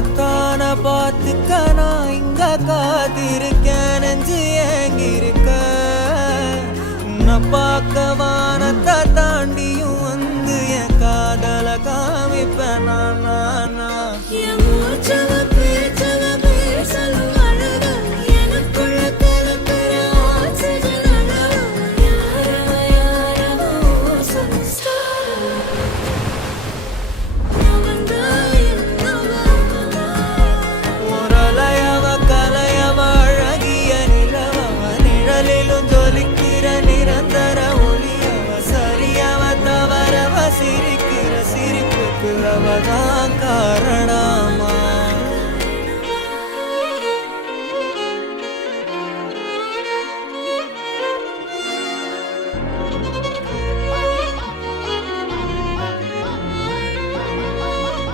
உனத்தான பார்த்துக்க நான் இங்க காத்திருக்கேன் நெஞ்சு ஏங்கிருக்க உன்னை பார்க்க வானத்தை தாண்டியும் வந்து என் காதல காமிப்பேன் நான் சிரிக்கிற சிரிப்புக்கு அவதான் காரணம்